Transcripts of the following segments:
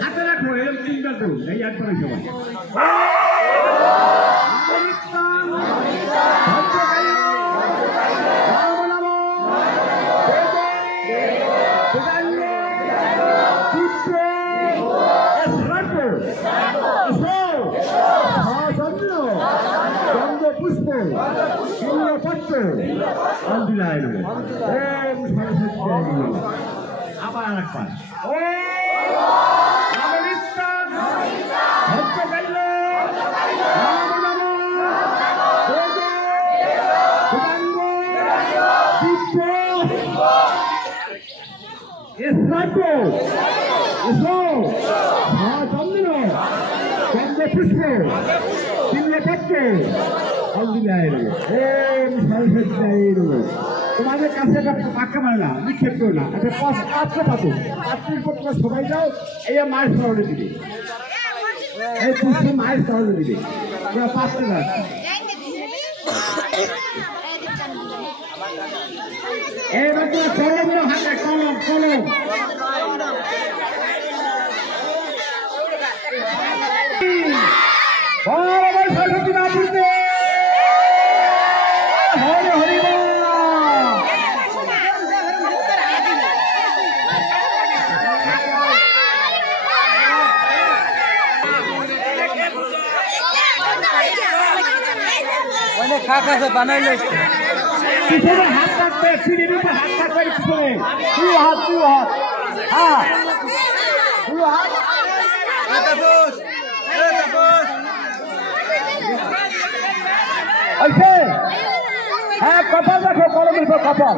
হাতে রাখো এরকম চিন্তা করুন এই একবারে সবাই পুষ্প আবার আরেকবার তোমাদের কাছে পাক্কা মানে না নিক্ষেপ করো না একটা পাত্র পাতো পাত্রের পর তোমার সবাই যাও এই মায়ের শহরে দিবে এই পুষ্প মায়ের শহরে দিবে তোমরা পাত্রে যাচ্ছি এইবার তোমার কলম হাতে কলম কলম সরস্বতী না পড়তে হরে হরি খাকা সে বানাইলে পিছনে হাত রাখবে সিঁড়ির উপর হাত রাখবে পিছনে তুই হাত হ্যাঁ তুই হাত হ্যাঁ কপাল রাখো কলমের উপর কপাল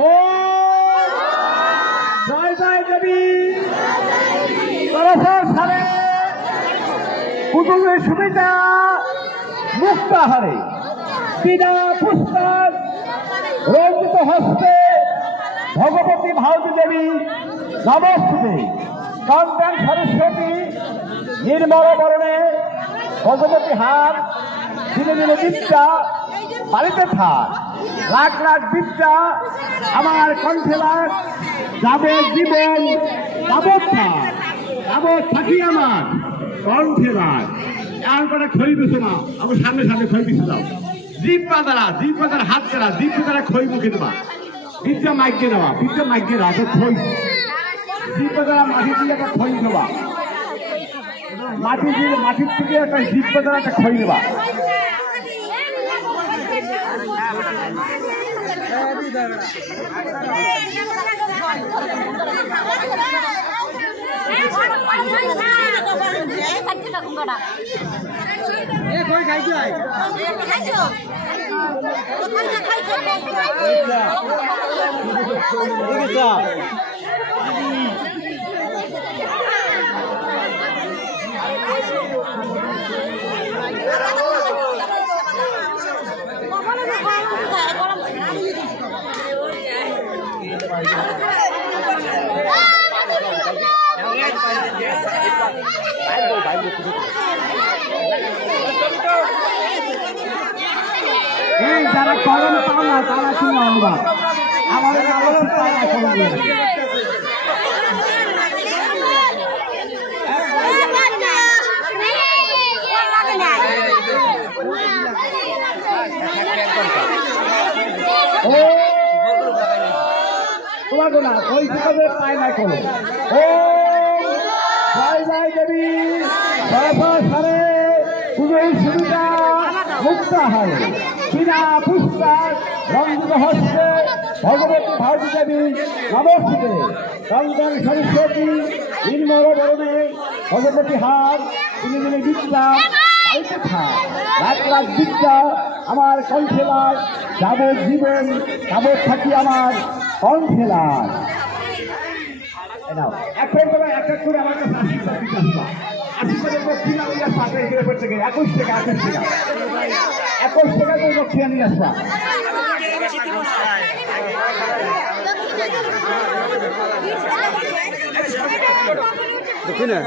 ও জয় জয় দেবী সারে কুটুমের সুবিধা মুক্তা হারে বিনা পুস্তক রঞ্জিত হস্তে ভগবতী ভারতী দেবী নমস্তে সন্তান সরস্বতী নির্মল বরণে ভগবতী হার দিনে দিনে বিদ্যা বাড়িতে থাক লাখ লাখ বিদ্যা আমার কণ্ঠে লাখ যাবত জীবন যাবত থাক যাবত থাকি আমার কণ্ঠে লাখ এমন করে খই বেছো না আমার সামনে সামনে খই বেছে দাও জিব্বা দ্বারা হাত দ্বারা জিব্বা দ্বারা খই মুখে দেবা বিদ্যা মাইকে দেওয়া বিদ্যা মাইকে দেওয়া তো খই জিব্বা দ্বারা মাটি দিয়ে একটা খই দেবা মাটির থেকে একটা জিব্বা দ্বারা একটা খই দেবা যারা কলম পাও না তারা শুনে আমরা আমাদের কলম পায় না কলম তোমার না ওই হিসাবে পায় না কলম ও জয় জয় দেবী সারে পুজোর সুবিধা মুক্তা হয় বিনা পুস্তক রঞ্জিত হস্তে ভগবতী ভারতী দেবী নমস্তে সন্তান সরস্বতী নির্মল বরণে ভগবতী হার দিনে দিনে বিদ্যা পাইতে থাক লাখ লাখ বিদ্যা আমার কণ্ঠে লাগ যাবত জীবন যাবত থাকি আমার কণ্ঠে লাগ নাও এখন তোমার এক এক করে আমার কাছে 80 টাকা দিতে আসবা। 80 টাকা দক্ষিণা নিয়ে আসবা। আগে এখানে পড়ছে 21 টাকা 21 টাকা 21 টাকা করে দক্ষিণা নিয়ে আসবা। দক্ষিণা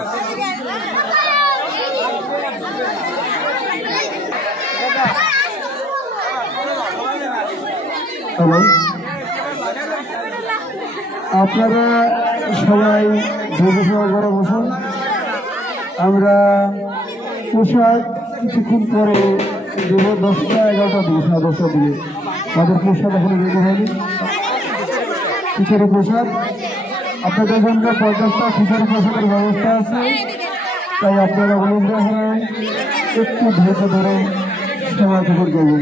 হ্যালো, আপনারা সবাই ধৈর্য করে বসুন। আমরা পোশাক কিছুক্ষণ পরে দেব 10টা 11টার দিকে, সাড়ে 10টার দিকে। আমাদের পোশাক এখনো রেডি হয়নি। খিচুড়ি প্রসাদ আপনাদের জন্য 50টা খিচুড়ি প্রসাদের ব্যবস্থা আছে, তাই আপনারা অনুগ্রহ একটু ধৈর্য ধরে সময় করবেন।